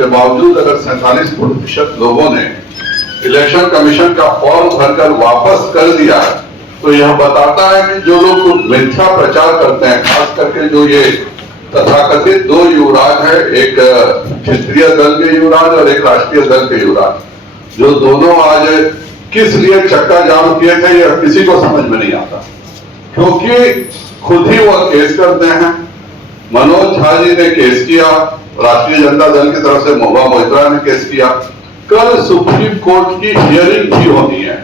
उसके बावजूद अगर 47% लोगों ने इलेक्शन कमीशन का फॉर्म भरकर वापस कर दिया, तो यह बताता है कि जो लोग मिथ्या प्रचार करते हैं, खास करके जो ये तथाकथित दो युवराज है, एक क्षेत्रीय दल के युवराज और एक राष्ट्रीय दल के युवराज, जो दोनों आज किस लिए चक्का जाम किए थे यह किसी को समझ में नहीं आता, क्योंकि खुद ही वह केस करते हैं। मनोज झा जी ने केस किया, राष्ट्रीय जनता दल की तरफ से महुआ मोइत्रा ने केस किया। कल सुप्रीम कोर्ट की हियरिंग भी होनी है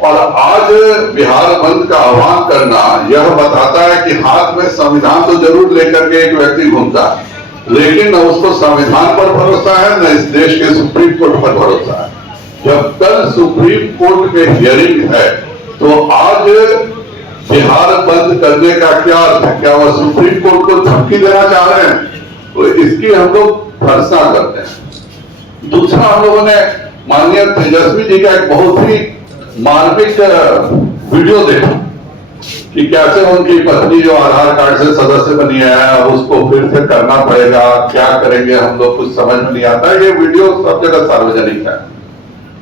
और आज बिहार बंद का आह्वान करना यह बताता है कि हाथ में संविधान तो जरूर लेकर के एक व्यक्ति घूमता है, लेकिन न उसको संविधान पर भरोसा है न इस देश के सुप्रीम कोर्ट पर भरोसा है। जब कल सुप्रीम कोर्ट में हियरिंग है तो आज बिहार बंद करने का क्या अर्थ है? क्या वह सुप्रीम कोर्ट को धमकी देना चाह रहे हैं? तो इसकी हम लोग भर्त्सना करते हैं। दूसरा, हम लोगों ने माननीय तेजस्वी जी का एक बहुत ही मार्मिक वीडियो देखा कि कैसे उनकी पत्नी जो आधार कार्ड से सदस्य बनी है उसको फिर से करना पड़ेगा, क्या करेंगे हम लोग कुछ समझ में नहीं आता। ये वीडियो सब जगह सार्वजनिक है।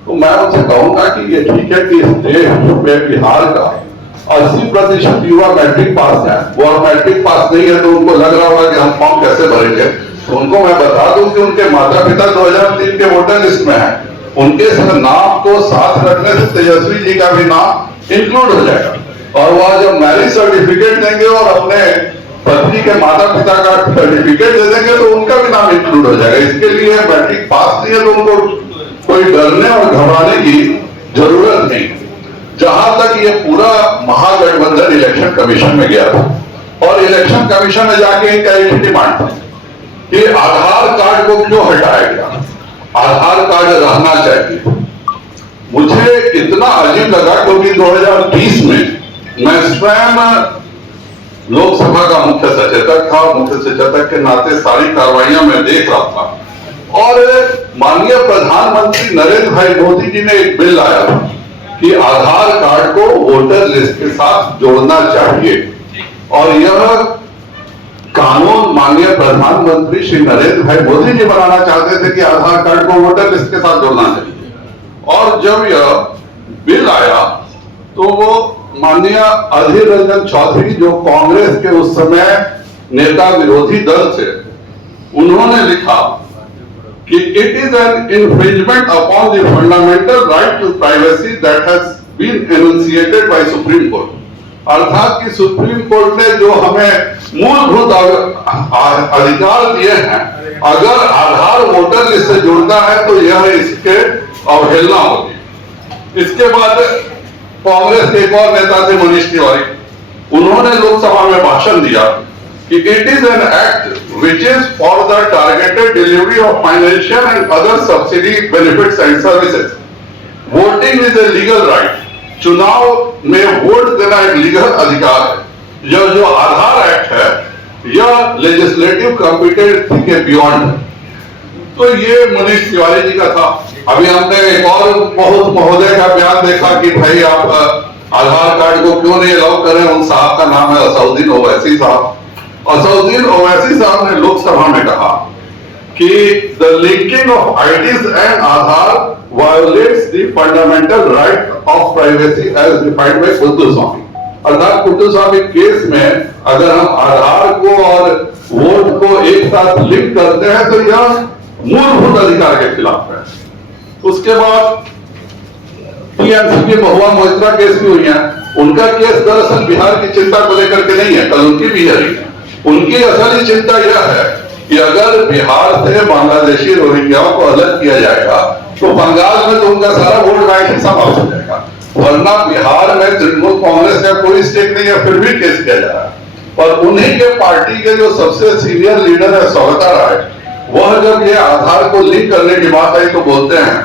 तो मैं उनसे कहूंगा कि ये ठीक है कि इस देश में बिहार का 80% युवा मैट्रिक पास है, वो मैट्रिक पास नहीं है तो उनको लग रहा होगा कि हम फॉर्म कैसे भरेंगे। तो उनको मैं बता दूं कि उनके माता पिता 2003 के वोटर लिस्ट में है, उनके नाम को साथ रखने से तेजस्वी जी का भी नाम इंक्लूड हो जाएगा और वह जब मैरिज सर्टिफिकेट देंगे और अपने पत्नी के माता पिता का सर्टिफिकेट दे देंगे तो उनका भी नाम इंक्लूड हो जाएगा। इसके लिए मैट्रिक पास नहीं है तो उनको कोई डरने और घबराने की जरूरत नहीं। जहां तक ये पूरा महागठबंधन इलेक्शन कमीशन में गया था और इलेक्शन कमीशन में जाके इनका एक डिमांड था कि आधार कार्ड को क्यों हटाया गया, आधार कार्ड रहना चाहिए। मुझे इतना अजीब लगा क्योंकि 2020 में मैं स्वयं लोकसभा का मुख्य सचेतक था, मुख्य सचेतक के नाते सारी कार्रवाइयां मैं देख रहा था और माननीय प्रधानमंत्री नरेंद्र भाई मोदी जी ने एक बिल लाया था कि आधार कार्ड को वोटर लिस्ट के साथ जोड़ना चाहिए और यह कानून माननीय प्रधानमंत्री श्री नरेंद्र भाई मोदी जी बनाना चाहते थे कि आधार कार्ड को वोटर लिस्ट के साथ जोड़ना चाहिए। और जब यह बिल आया तो वो माननीय अधीर रंजन चौधरी जो कांग्रेस के उस समय नेता विरोधी दल थे, उन्होंने लिखा कि it is an infringement upon the fundamental right to privacy that has been enunciated by Supreme Court. अर्थात कि सुप्रीम कोर्ट ने जो हमें मूलभूत अधिकार दिए हैं, अगर आधार वोटर लिस्ट से जुड़ता है तो यह इसके अवहेलना होगी। इसके बाद कांग्रेस के एक और नेता थे मनीष तिवारी, उन्होंने लोकसभा में भाषण दिया कि it is an act which is for the targeted delivery of financial and other subsidy benefits and services. Voting is a legal right. चुनाव में वोट देना एक लीगल अधिकार है। यह जो आधार एक्ट है यह लेजिस्लेटिव कॉम्पिटेंसी के बियॉन्ड है। तो ये मनीष तिवारी जी का था। अभी हमने एक और बहुत महोदय का बयान देखा कि भाई आप आधार कार्ड को क्यों नहीं अलाउ करें। उन साहब का नाम है असउद्दीन ओवैसी साहब। असउद्दीन ओवैसी साहब ने लोकसभा में कहा कि the linking of IDs and Aadhaar violates the fundamental right of privacy as defined by Kuttuswamy. अर्थात कुट्टूस्वामी केस में अगर हम आधार को और वोट को एक साथ लिंक करते हैं तो यह मूलभूत अधिकार के खिलाफ है। उसके बाद टीएमसी की महुआ मोइत्रा केस भी हुई है। उनका केस दरअसल बिहार की चिंता को लेकर के नहीं है, कल उनकी भी हियरिंग है। उनकी असली चिंता यह है कि अगर बिहार से बांग्लादेशी रोहिंग्याओं को अलग किया जाएगा तो बंगाल में तो उनका सारा वोट बैंक हिस्सा वापस हो जाएगा, वरना बिहार में तृणमूल कांग्रेस का कोई स्टेक नहीं है, फिर भी केस किया जा रहा है। और उन्हीं के पार्टी के जो सबसे सीनियर लीडर है सौगता राय, वह जब ये आधार को लिंक करने की बात आई तो बोलते हैं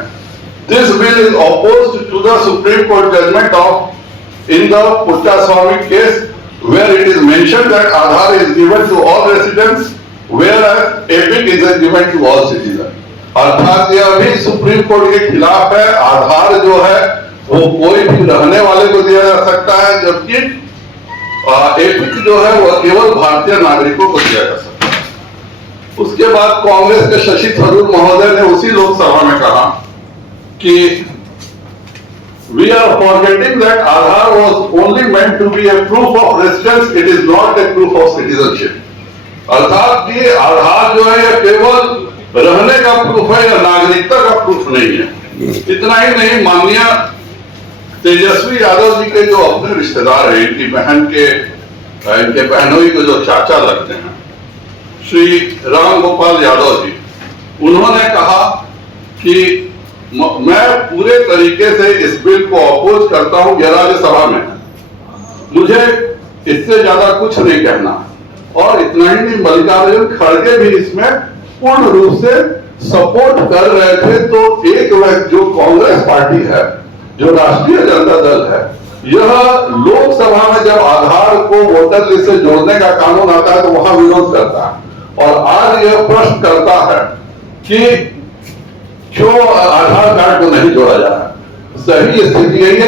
this bill is opposed to the supreme court judgment of in the Kuttuswamy case where it is mentioned that Aadhaar is given to all residents whereas EPIC is given to all citizen. अर्थात यह भी supreme court के खिलाफ है। आधार जो है वो कोई भी रहने वाले को दिया जा सकता है, जबकि एपिक जो है वह केवल भारतीय नागरिकों को दिया जा सकता है। उसके बाद कांग्रेस के शशि थरूर महोदय ने उसी लोकसभा में कहा कि we are forgetting that Aadhaar was only meant to be a proof of residence, it is not a proof of citizenship. अर्थात कि आधार जो है यह केवल रहने का प्रूफ है या नागरिकता का प्रूफ नहीं है। इतना ही नहीं, माननीय तेजस्वी यादव जी के जो अपने रिश्तेदार हैं, इनकी बहनोई को जो चाचा लगते हैं, श्री राम गोपाल यादव जी, उन्होंने कहा कि मैं पूरे तरीके से इस बिल को अपोज करता हूं राज्यसभा में, मुझे इससे ज्यादा कुछ नहीं कहना। और इतना ही नहीं, मल्लिकार्जुन खड़गे भी इसमें पूर्ण रूप से सपोर्ट कर रहे थे। तो एक जो कांग्रेस पार्टी है, जो राष्ट्रीय जनता दल है, यह लोकसभा में जब आधार को वोटर लिस्ट से जोड़ने का कानून आता है तो वहां विरोध करता है, और आज यह प्रश्न करता है कि क्यों आधार कार्ड को नहीं जोड़ा जा रहा। सही स्थिति यही है।